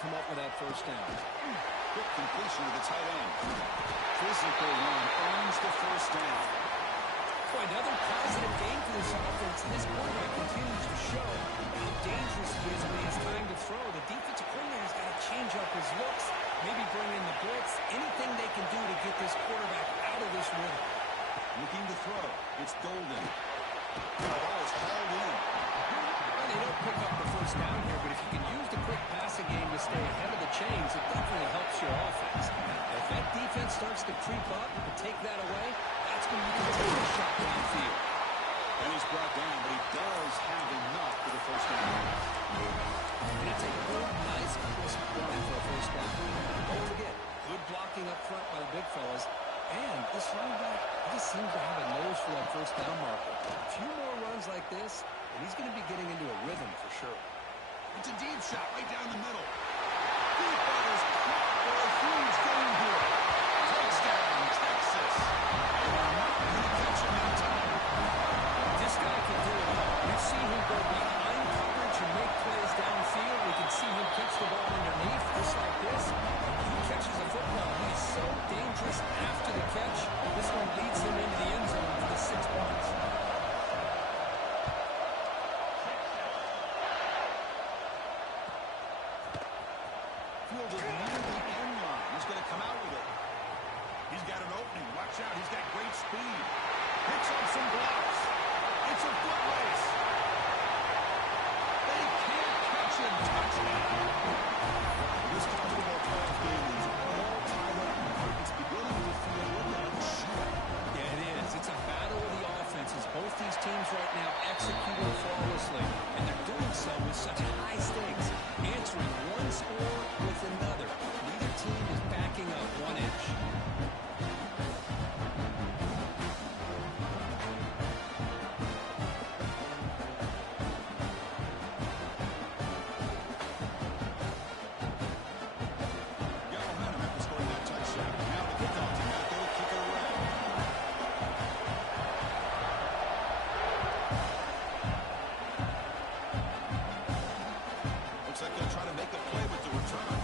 come up with that first down. Quick completion to the tight end. Physical run earns the first down. Boy, another positive game for this offense. This quarterback continues to show how dangerous he is when he has time to throw. The defensive coordinator's got to change up his looks, maybe bring in the blitz, anything they can do to get this quarterback out of this rhythm. Looking to throw. It's Golden. The ball is hauled in. Well, they don't pick up the first down here, but if you can use the quick passing game to stay ahead of the chains, it definitely helps your offense. If that defense starts to creep up and take that away, that's when you can take a shot downfield. And he's brought down, but he does have enough for the first down. And it's a good, nice, crisp run for a first down. Don't forget, good blocking up front by the big fellas. And this running back just seems to have a nose for that first down marker. A few more runs like this, and he's going to be getting into a rhythm for sure. It's a deep shot right down the middle. Deep ball is caught for a huge gain here. Touchdown, Texas. And they're not going to catch him in time. This guy can do it all. We've seen him go behind coverage and make plays downfield. We can see him catch the ball underneath, just like this. He catches a football. He's so dangerous after the catch. This one leads him into the end zone for the 6 points. Fielded near the end line. He's going to come out with it. He's got an opening. Watch out. He's got great speed. Picks up some blocks. It's a foot race. They can't catch him. Touchdown. This college football playoff game is all tied up. It's beginning to feel like a shootout. Yeah, it is. It's a battle of the offenses. Both these teams right now executing flawlessly, and they're doing so with such high stakes, answering one score with another. Neither team is backing up 1 inch. Got momentum after scoring that touchdown. Now the kickoff team out there to kick it away. Looks like they'll try to make a play with the return.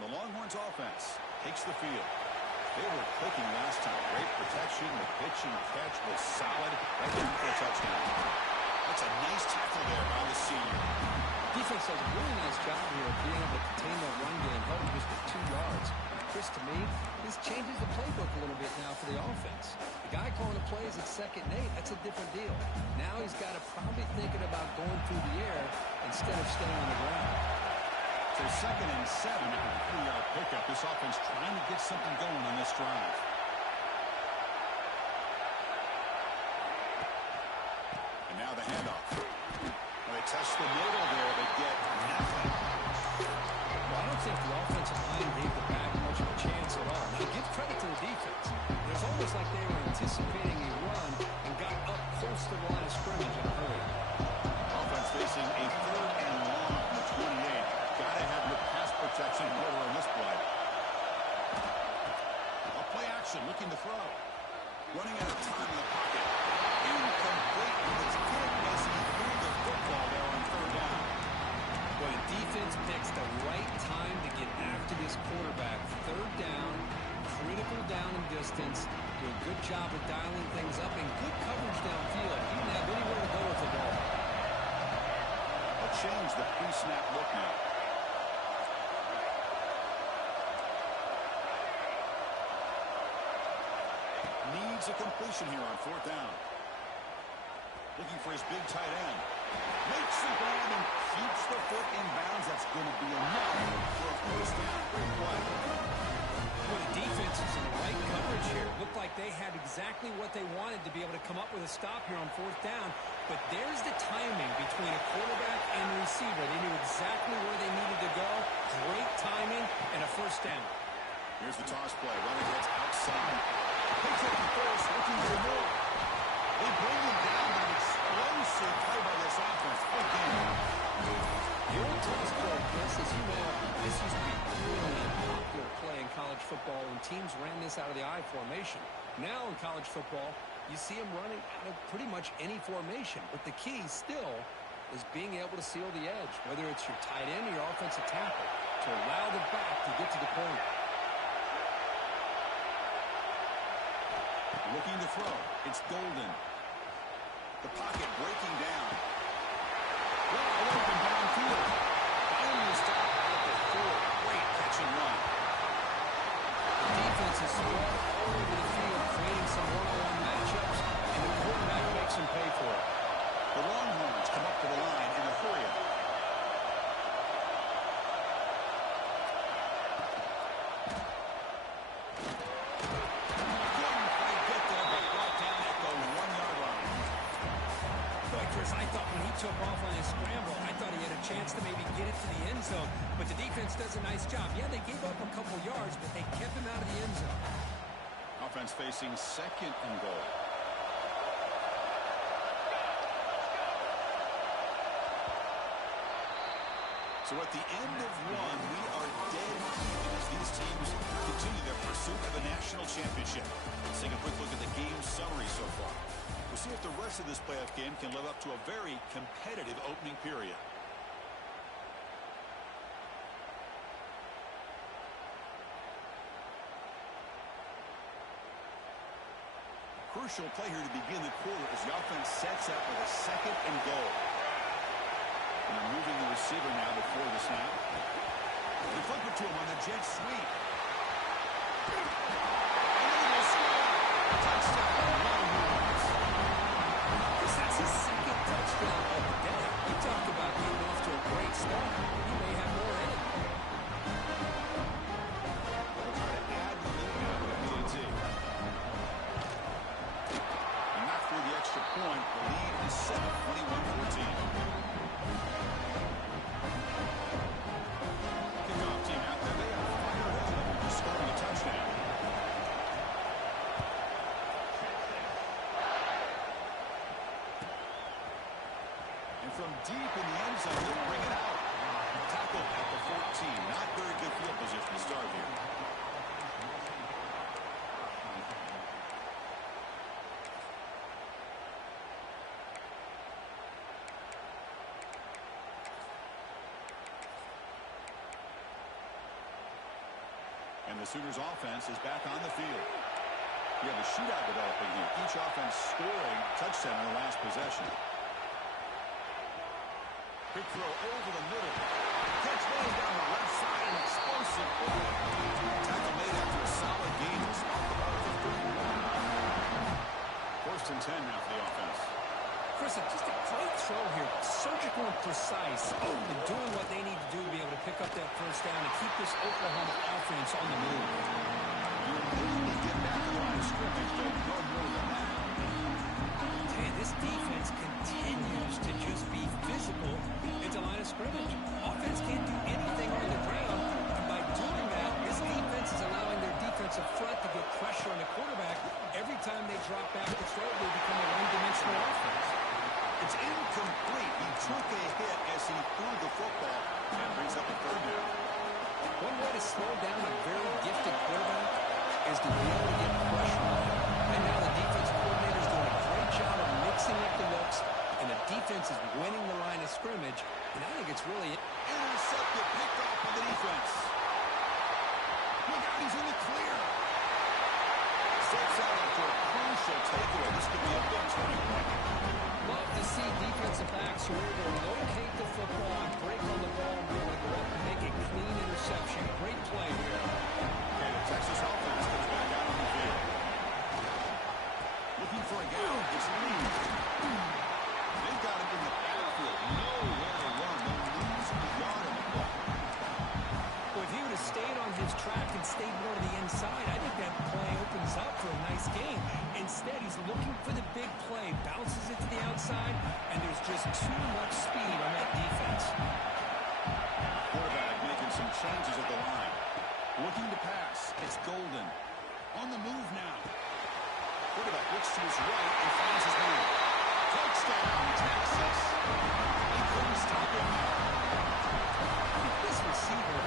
The Longhorns offense takes the field. They were clicking last time. Great protection. The pitch and catch was solid. Right down for a touchdown. That's a nice tackle there by the senior. Defense does a really nice job here of being able to contain that run game, held just for 2 yards. Chris, to me, this changes the playbook a little bit now for the offense. The guy calling the plays at 2nd and 8, that's a different deal. Now he's got to probably thinking about going through the air instead of staying on the ground. So 2nd and 7 after a 3-yard pickup. This offense trying to get something going on this drive. And now the handoff. Well, they test the middle there. They get nothing. Well, I don't think the offensive line gave the back much of a chance at all. Now, give credit to the defense. It was almost like they were anticipating a run and got up close to the line of scrimmage in a hurry. Offense facing a 3rd and long from the 28. Got to have your pass protection in order on this play. A play action, looking to throw. Running out of time in the pocket. Incomplete. It's good as he threw the football there on 3rd down. Well, the defense picks the right time to get after this quarterback. 3rd down, critical down and distance. Do a good job of dialing things up and good coverage downfield. He didn't have anywhere to go with the ball. They'll change the pre-snap look now. Needs a completion here on 4th down. Looking for his big tight end. Makes the grab and keeps the foot in bounds. That's going to be enough for a first down. Great play. Well, the defense is in the right coverage here. Looked like they had exactly what they wanted to be able to come up with a stop here on fourth down. But there's the timing between a quarterback and the receiver. They knew exactly where they needed to go. Great timing and a first down. Here's the toss play. Running gets outside. Picks up the first, looking for more. They bring him down with an explosive play by this offense. Big game. The old toss play, Chris, as you know, this used to be really popular play in college football when teams ran this out of the I formation. Now in college football, you see them running out of pretty much any formation. But the key still is being able to seal the edge, whether it's your tight end or your offensive tackle, to allow the back to get to the corner. Looking to throw. It's Golden. The pocket breaking down. Well, open downfield. Finally stopped at the 4. Great catch and run. The defense is spread all over the field, creating some one-on-one matchups, and the quarterback makes them pay for it. The Longhorns come up to the line in a hurry-up. Took off on his scramble. I thought he had a chance to maybe get it to the end zone, but the defense does a nice job. Yeah, they gave up a couple yards, but they kept him out of the end zone. Offense facing second and goal. So at the end of one, we are dead even as these teams continue their pursuit of a national championship. Let's take a quick look at the game summary so far. We'll see if the rest of this playoff game can live up to a very competitive opening period. Crucial play here to begin the quarter as the offense sets up with a second and goal. And they're moving the receiver now before the snap. They flip it to him on the jet sweep. Touchdown. That's his second touchdown of the day. You talk about getting off to a great start. He may have more in it. They'll try to add the lead now to PAT. And not through the extra point. The lead is set at 21-14. Kickoff team out there. They are fired up after scoring a touchdown. From deep in the end zone, they'll bring it out. Tackle at the 14. Not very good field position to start here. And the Sooners offense is back on the field. You have a shootout developing here. Each offense scoring touchdown in the last possession. Big throw over the middle. Catch made down the left side, an explosive play. Tackle made after a solid gain. It's off the ball for 31. First and 10 now for the offense. Chris, just a great throw here. Surgical and precise. And doing what they need to do to be able to pick up that first down and keep this Oklahoma offense on the move. You immediately get back to the line of scrimmage, but no more than that. Man, this defense continues to just be physical into line of scrimmage. Offense can't do anything on the ground, and by doing that, this defense is allowing their defensive front to get pressure on the quarterback. Every time they drop back to throw, they become a one-dimensional offense. It's incomplete. He took a hit as he threw the football and brings up a third down. One way to slow down a very gifted quarterback is to be able to get pressure on him. And now the defensive coordinator is doing a great job of mixing up the looks, and the defense is winning the line of scrimmage. And I think it's really intercepted, picked off by the defense. Look out, he's in the clear. Steps out after a crucial takeaway. This could be a big turning point. Love to see defensive backs who are able to locate the football and break on the ball and be able to go up and make a clean interception. Great play here. And the Texas offense comes back out on the field. Looking for a gap. It's Lee. They've got him in the backfield. Nowhere to run. They lose a yard on the play. Well, if he would have stayed on his track and stayed more to the inside, I think that play opens up for a nice game. Instead, he's looking for the big play, bounces it to the outside, and there's just too much speed on that defense. Quarterback making some changes at the line. Looking to pass. It's Golden. On the move now. Quarterback looks to his right and finds his man. Touchdown, Texas. He couldn't stop him. This receiver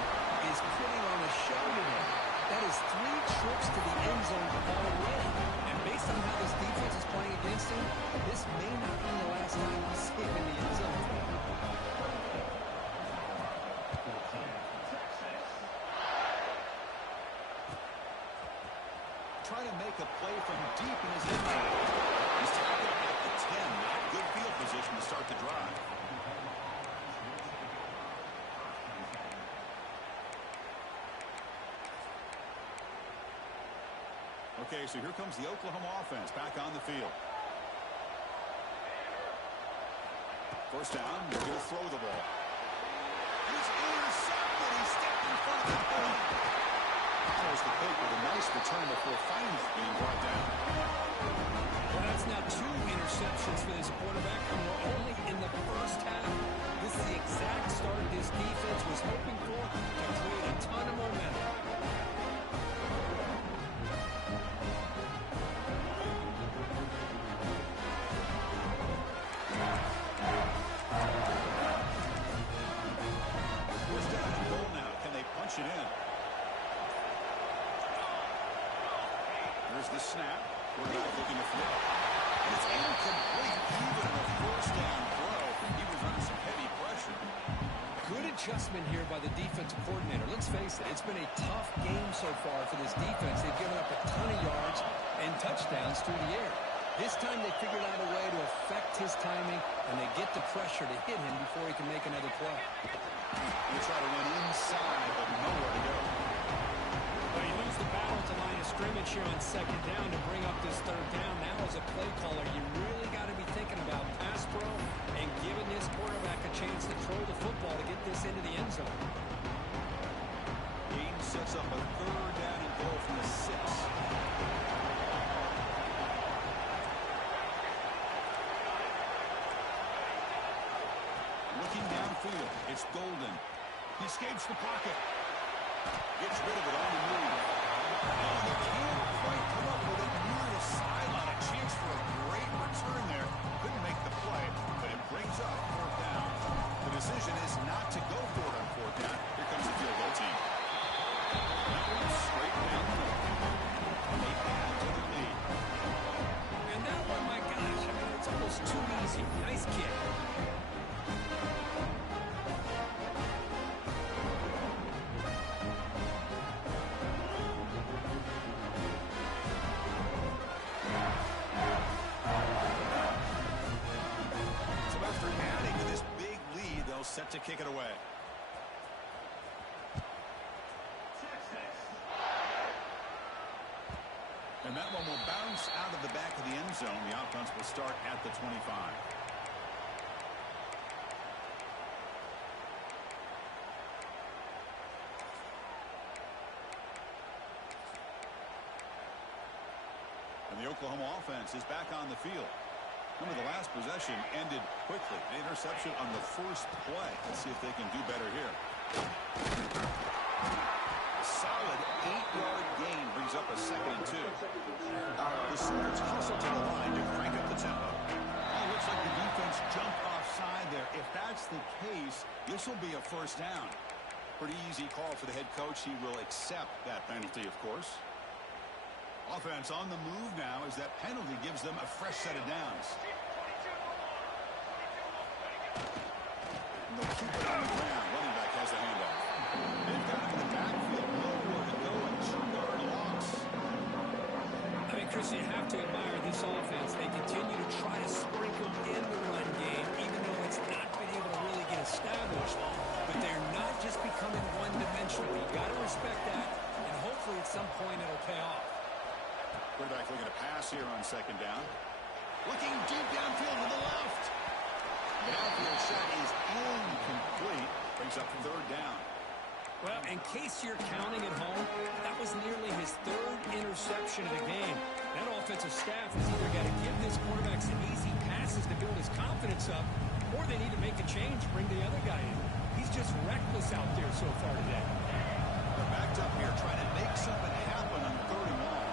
is putting on a show today. That is 3 trips to the end zone already. And based on how this defense is playing against him, this may not be the last time we see him in the end zone. Trying to make a play from deep in his end zone. He's tackled at the 10. Not good field position to start the drive. Okay, so here comes the Oklahoma offense back on the field. First down, they're going to throw the ball. He's intercepted. He stepped in front of the ball. Follows the pick with a nice return before finally being brought down. Well, that's now 2 interceptions for this quarterback, and we're only in the first half. This is the exact start this defense was hoping for to create a ton of momentum. It in. There's the snap. Quarterback looking to throw. And it's incomplete. Even on a first down throw, he was under some heavy pressure. Good adjustment here by the defensive coordinator. Let's face it, it's been a tough game so far for this defense. They've given up a ton of yards and touchdowns through the air. This time they figured out a way to affect his timing, and they get the pressure to hit him before he can make another play. They try to run inside, but nowhere to go. Well, you lose the battle to line of scrimmage here on second down to bring up this third down. Now as a play caller, you really got to be thinking about pass pro and giving this quarterback a chance to throw the football to get this into the end zone. Game sets up a third down and goal from the 6. Looking downfield, it's Golden. He escapes the pocket. Gets rid of it on the move. And he can't quite come up with it near the sideline. A chance for a great return there. Couldn't make the play, but it brings up 4th down. The decision is not to go for it on 4th down. Here comes the field goal team. That one straight down the middle. They add to the lead. And that one, my gosh, I mean, it's almost too easy. Nice kick. Set to kick it away. And that one will bounce out of the back of the end zone. The offense will start at the 25. And the Oklahoma offense is back on the field. Remember, the last possession ended quickly. An interception on the first play. Let's see if they can do better here. A solid 8-yard gain brings up a 2nd and 2. The Sooners hustle to the line to crank up the tempo. It looks like the defense jumped offside there. If that's the case, this will be a first down. Pretty easy call for the head coach. He will accept that penalty, of course. Offense on the move now as that penalty gives them a fresh set of downs. And they'll keep it on the ground. Running back has the handoff. They've got him in the backfield. Nowhere to go, and 2-yard loss. I mean, Chris, you have to admire this offense. They continue to try to sprinkle in the run game, even though it's not been able to really get established. But they're not just becoming one-dimensional. You've got to respect that, and hopefully at some point it'll pay off. Quarterback looking to pass here on second down. Looking deep downfield to the left. The downfield shot is incomplete. Brings up 3rd down. Well, in case you're counting at home, that was nearly his third interception of the game. That offensive staff has either got to give this quarterback some easy passes to build his confidence up, or they need to make a change, bring the other guy in. He's just reckless out there so far today. They're backed up here trying to make something happen on 3rd and long.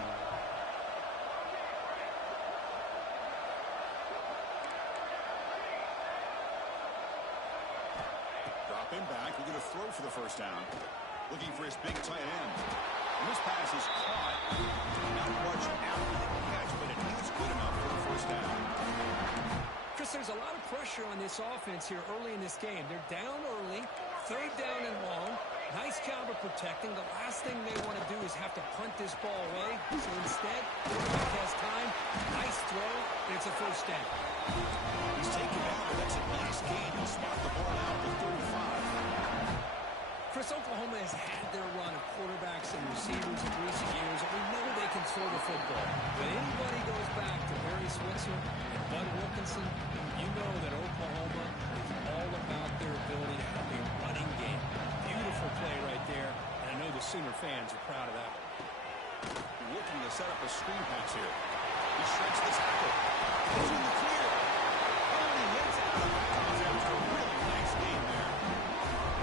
Dropping back, we're going to throw for the first down. Looking for his big tight end. And this pass is caught. Not much after the catch, but it is good enough for the first down. Chris, there's a lot of pressure on this offense here early in this game. They're down early, 3rd down and long. Nice job of protecting. The last thing they want to do is have to punt this ball away. So instead, quarterback has time. Nice throw, and it's a first down. He's taken out, but that's a nice gain. He'll spot the ball out to 35. Chris, Oklahoma has had their run of quarterbacks and receivers in recent years, and we know they can throw the football. When anybody goes back to Barry Switzer and Bud Wilkinson, you know that Oklahoma is all about their ability to have a running game. Beautiful play right there, and I know the Sooner fans are proud of that. Looking to set up a screen pass here. He shreds the tackle. He's in the clear. Oh, and he hits out of bounds after a really nice game there.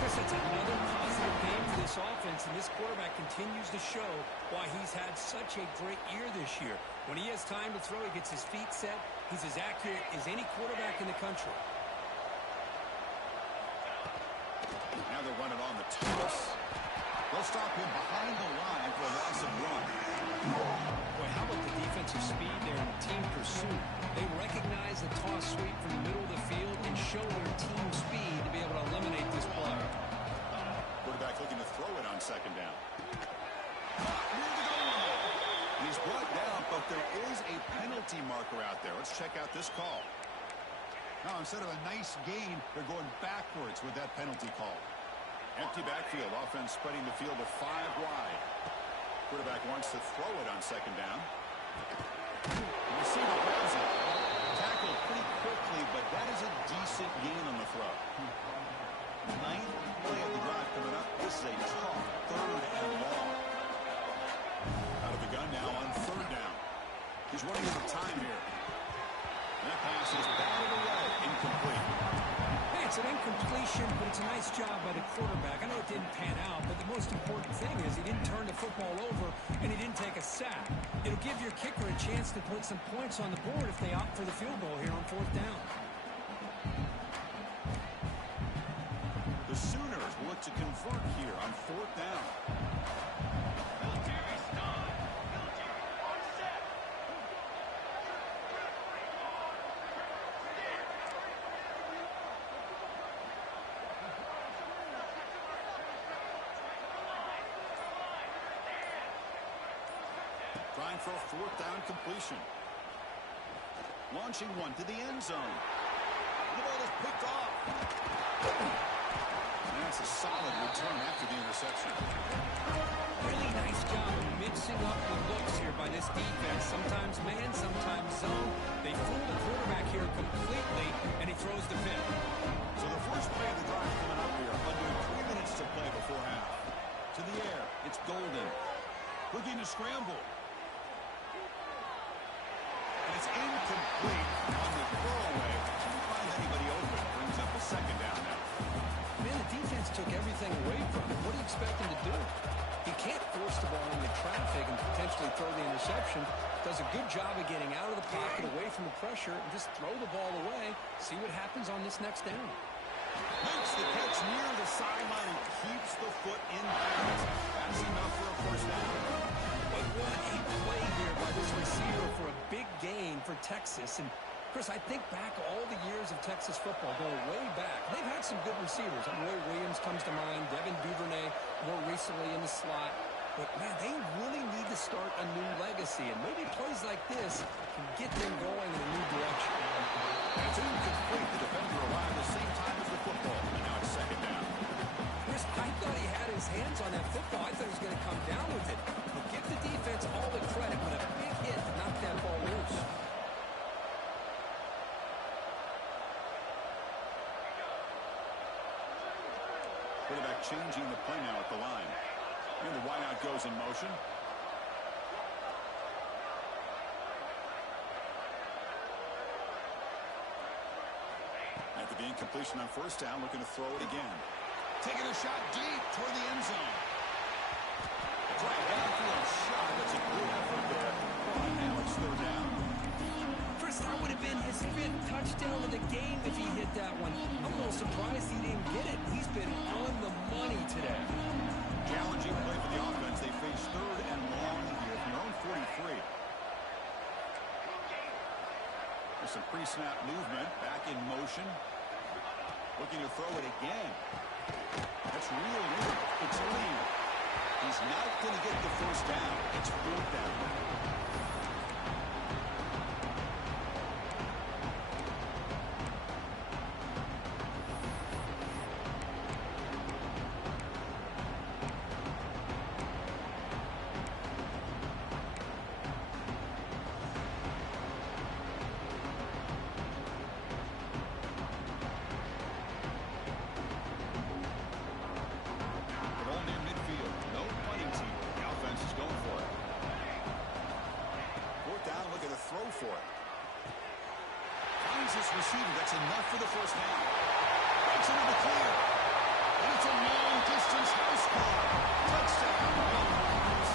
Chris, that's another positive game for this offense, and this quarterback continues to show why he's had such a great year this year. When he has time to throw, he gets his feet set. He's as accurate as any quarterback in the country. Now they're running on the toss. They'll stop him behind the line for a loss of run. Boy, how about the defensive speed there in the team pursuit? They recognize the toss sweep from the middle of the field and show their team speed to be able to eliminate this play. Quarterback looking to throw it on 2nd down. Near the goal line. He's brought down, but there is a penalty marker out there. Let's check out this call. Now, instead of a nice gain, they're going backwards with that penalty call. Empty backfield, offense spreading the field to 5 wide. Quarterback wants to throw it on 2nd down. The receiver grabs it. Tackled pretty quickly, but that is a decent gain on the throw. 9th play of the drive coming up. This is a tough 3rd and long. Out of the gun now on 3rd down. He's running out of time here. And that pass is batted away. Incomplete. Hey, it's an incompletion, but it's a nice job by the quarterback. I know it didn't pan out, but the most important thing is he didn't turn the football over and he didn't take a sack. It'll give your kicker a chance to put some points on the board if they opt for the field goal here on 4th down. The Sooners will look to convert here on 4th down. Trying for a 4th down completion. Launching one to the end zone. The ball is picked off. And that's a solid return after the interception. Really nice job of mixing up the looks here by this defense. Sometimes man, sometimes zone. They fool the quarterback here completely, and he throws the pick. So the first play of the drive coming up here. Under 3 minutes to play before half. To the air. It's Golden. Looking to scramble. And it's incomplete on the throwaway. Can't find anybody open. Brings up a 2nd down now. Man, the defense took everything away from him. What do you expect him to do? He can't force the ball into traffic and potentially throw the interception. Does a good job of getting out of the pocket, away from the pressure, and just throw the ball away. See what happens on this next down. Makes the catch near the sideline and keeps the foot in bounds. That's enough for a first down. But what a play here by this receiver for a big gain for Texas. And Chris, I think back all the years of Texas football, going way back. They've had some good receivers. Roy Williams comes to mind, Devin Duvernay more recently in the slot. But, man, they really need to start a new legacy. And maybe plays like this can get them going in a new direction. It's incomplete. The defender arrived at the same time as the football. And now it's 2nd down. Chris, I thought he had his hands on that football. I thought he was going to come down with it. But give the defense all the credit, but a big hit to knock that ball loose. Quarterback changing the play now at the line. And the wideout goes in motion. After the incompletion on first down, looking to throw it again. Taking a shot deep toward the end zone. Right downfield shot. That's a good effort there. And now it's third down. Chris, that would have been his 5th touchdown of the game if he hit that one. I'm a little surprised he didn't get it. He's been on the money today. Challenging play for the offense. They face third and long here from their own 43. There's some pre-snap movement. Back in motion. Looking to throw it again. That's real. It's clean. He's not going to get the first down. It's fourth down. Receiver, that's enough for the first down. Breaks into the clear. And it's a long-distance house call. Touchdown, Longhorns.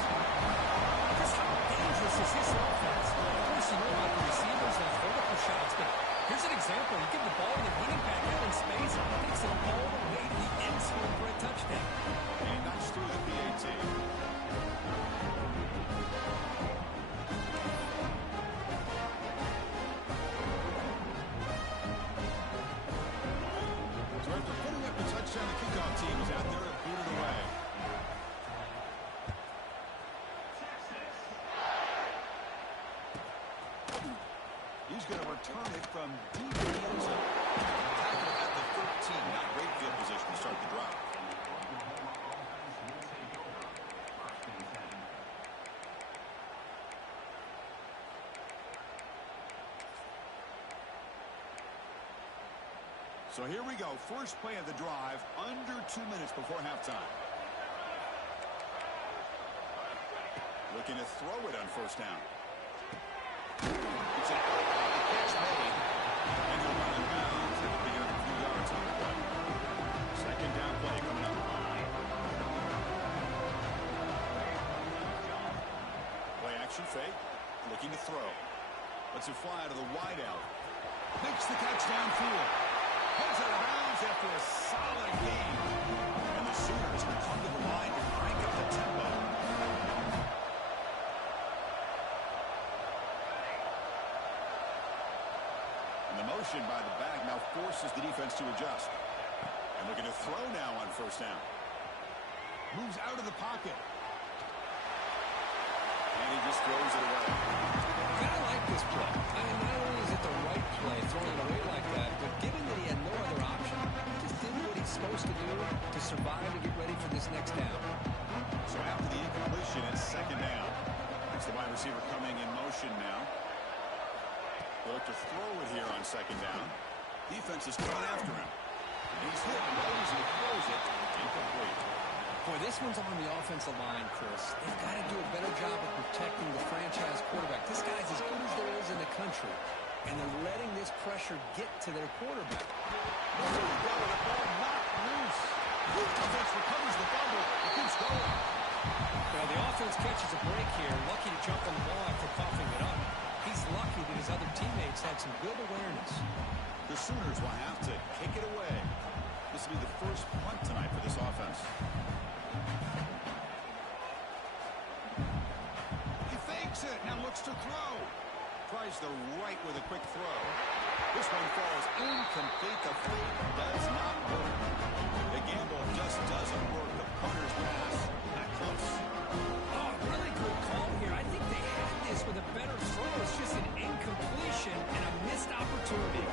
Chris, how dangerous is this offense? Of course, you know about the receivers and vertical shots, but here's an example. You give the ball to the running back out in space, and takes it all the way to the end zone for a touchdown. And that's through the PAT. The kickoff team is out there to boot it away. He's going to return it from deep in the end zone. Tackle at the 13. Not great field position to start the drive. So here we go. First play of the drive, under 2 minutes before halftime. Looking to throw it on first down. It's a catch made. And he'll run in bounds and pick up a few yards on the play. Second down play coming up. Play action fake. Looking to throw. Lets it fly to the wideout. Makes the catch downfield. Heads out of bounds after a solid game. And the Sooners will come to the line and crank up the tempo. And the motion by the back now forces the defense to adjust. And looking to throw now on first down. Moves out of the pocket. And he just throws it away. Kind of like this play. I mean, not only is it the right play, throwing it away like that, but given that he had no other option, he just did what he's supposed to do to survive and get ready for this next down. So after the incompletion, it's second down. It's the wide receiver coming in motion now. They'll look to throw it here on second down. Defense is coming after him. And he's hit, lows, and throws it. Incomplete. Boy, this one's on the offensive line, Chris. They've got to do a better job of protecting the franchise quarterback. This guy's as good as there is in the country, and they're letting this pressure get to their quarterback. There we go, the ball knocked loose. Defense recovers the fumble. It keeps going. Well, the offense catches a break here, lucky to jump on the ball after coughing it up. He's lucky that his other teammates had some good awareness. The Sooners will have to kick it away. This will be the first punt tonight for this offense. He fakes it, now looks to throw. Tries the right with a quick throw. This one falls incomplete. The fake does not work. The gamble just doesn't work. The punter's pass, not close. Oh, really good call here. I think they had this with a better throw. It's just an incompletion and a missed opportunity.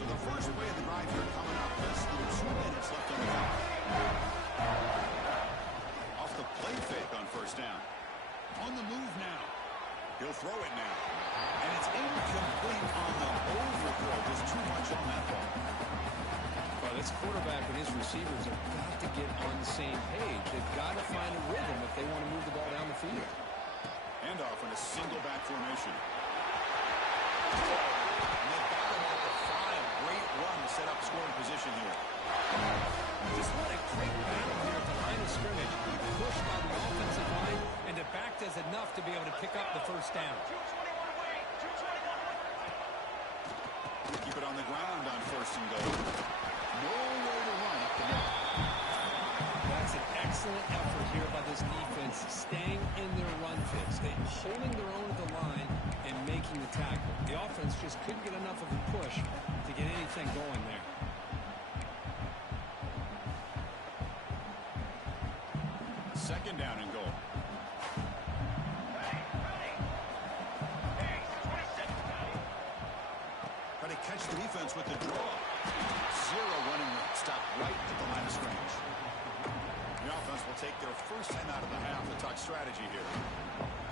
So the first play of the drive here coming up. Less than 2 minutes left on the clock. Off the play fake on first down. On the move now. He'll throw it now. And it's incomplete on the overthrow. Just too much on that ball. But Well, this quarterback and his receivers have got to get on the same page. They've got to find a rhythm if they want to move the ball down the field. Handoff in a single back formation. And they've got them at the 5. Great run to set up scoring position here. Just what a great battle here at the line of scrimmage. Pushed by the offensive line, and the back does enough to be able to pick up the first down. Keep it on the ground on 1st and goal. Nowhere to run up the middle. That's an excellent effort here by this defense, staying in their run fix. They're holding their own at the line and making the tackle. The offense just couldn't get enough of a push to get anything going there. 2nd down and goal. Try to catch the defense with the draw. 0 running room. Stop right at the line of scrimmage. The offense will take their first 10 out of the half to talk strategy here.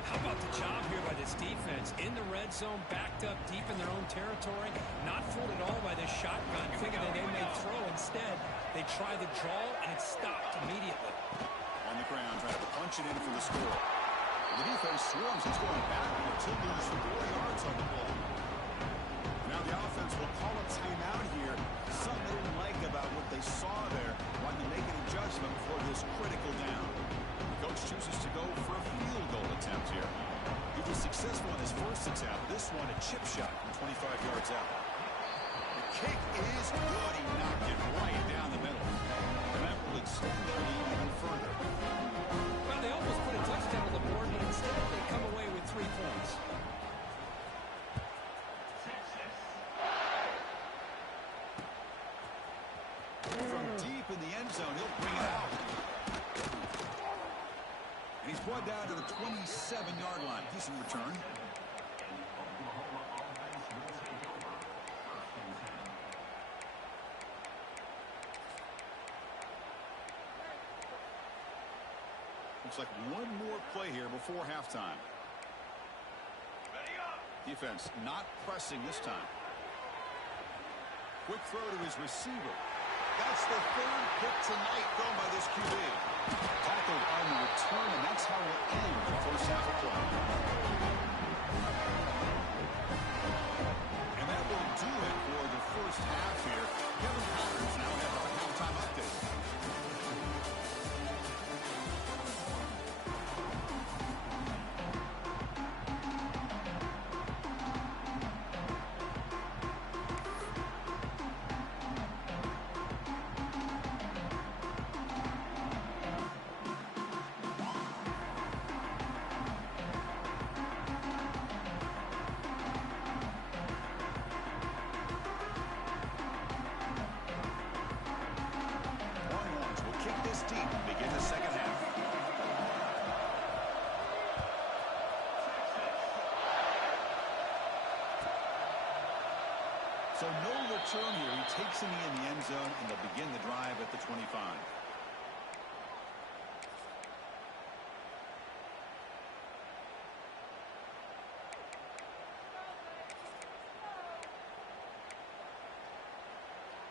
How about the job here by this defense? In the red zone, backed up deep in their own territory. Not fooled at all by this shotgun, thinking that they may throw. Instead, they try the draw, and it's stopped immediately. On the ground, trying to punch it in for the score. The defense swarms. It's going backward to lose 4 yards on the ball. Now the offense will call a timeout here. Something they didn't like about what they saw there. Wanting to make an adjustment for this critical down. The coach chooses to go for a field goal attempt here. He was successful in his first attempt. This one a chip shot from 25 yards out. The kick is good. He knocked it right down the middle. And that will extend their lead even further. Well, they almost put a touchdown on the board, but instead they come away with 3 points. From deep in the end zone, he'll bring it out. And he's brought down to the 27-yard line. Decent return. Looks like one more play here before halftime. Defense not pressing this time. Quick throw to his receiver. That's the 3rd pick tonight thrown by this QB. Tackled on the return, and that's how we'll end the first half of play. And that will do it for the first half here. Kevin Connors now have our halftime update. So no return here. He takes it in the end zone, and they'll begin the drive at the 25.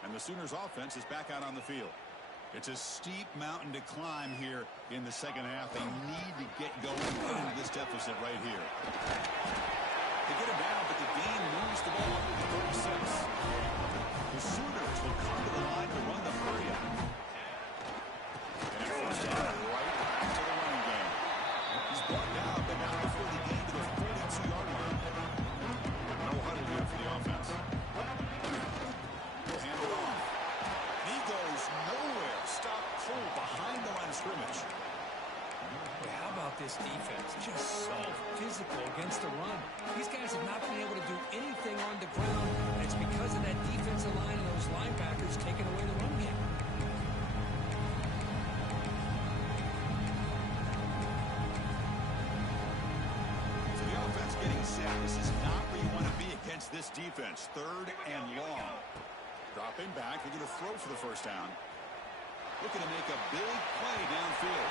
And the Sooners offense is back out on the field. It's a steep mountain to climb here in the second half. They need to get going into this deficit right here. They get him down, but the game moves the ball up to the 36. The Sooners will come to the line to run the play out. And at first down, right back to the running game. He's brought down, but now before the game to the 42-yard line. No huddle here for the offense. He'll hand it off. He goes nowhere. Stop cold behind the line of scrimmage. How about this defense? Just so physical against the run. These guys have not been able to do anything on the ground, and it's because of that defensive line and those linebackers taking away the run game. So the offense getting set. This is not where you want to be against this defense. 3rd and long. Dropping back. They're going to throw for the first down. Looking to make a big play downfield.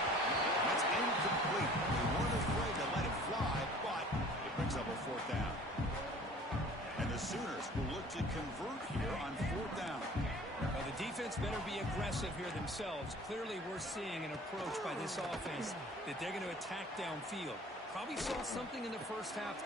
That's incomplete. They weren't afraid to let it fly, but it brings up a 4th down. And the Sooners will look to convert here on 4th down. Well, the defense better be aggressive here themselves. Clearly, we're seeing an approach by this offense that they're going to attack downfield. Probably saw something in the first half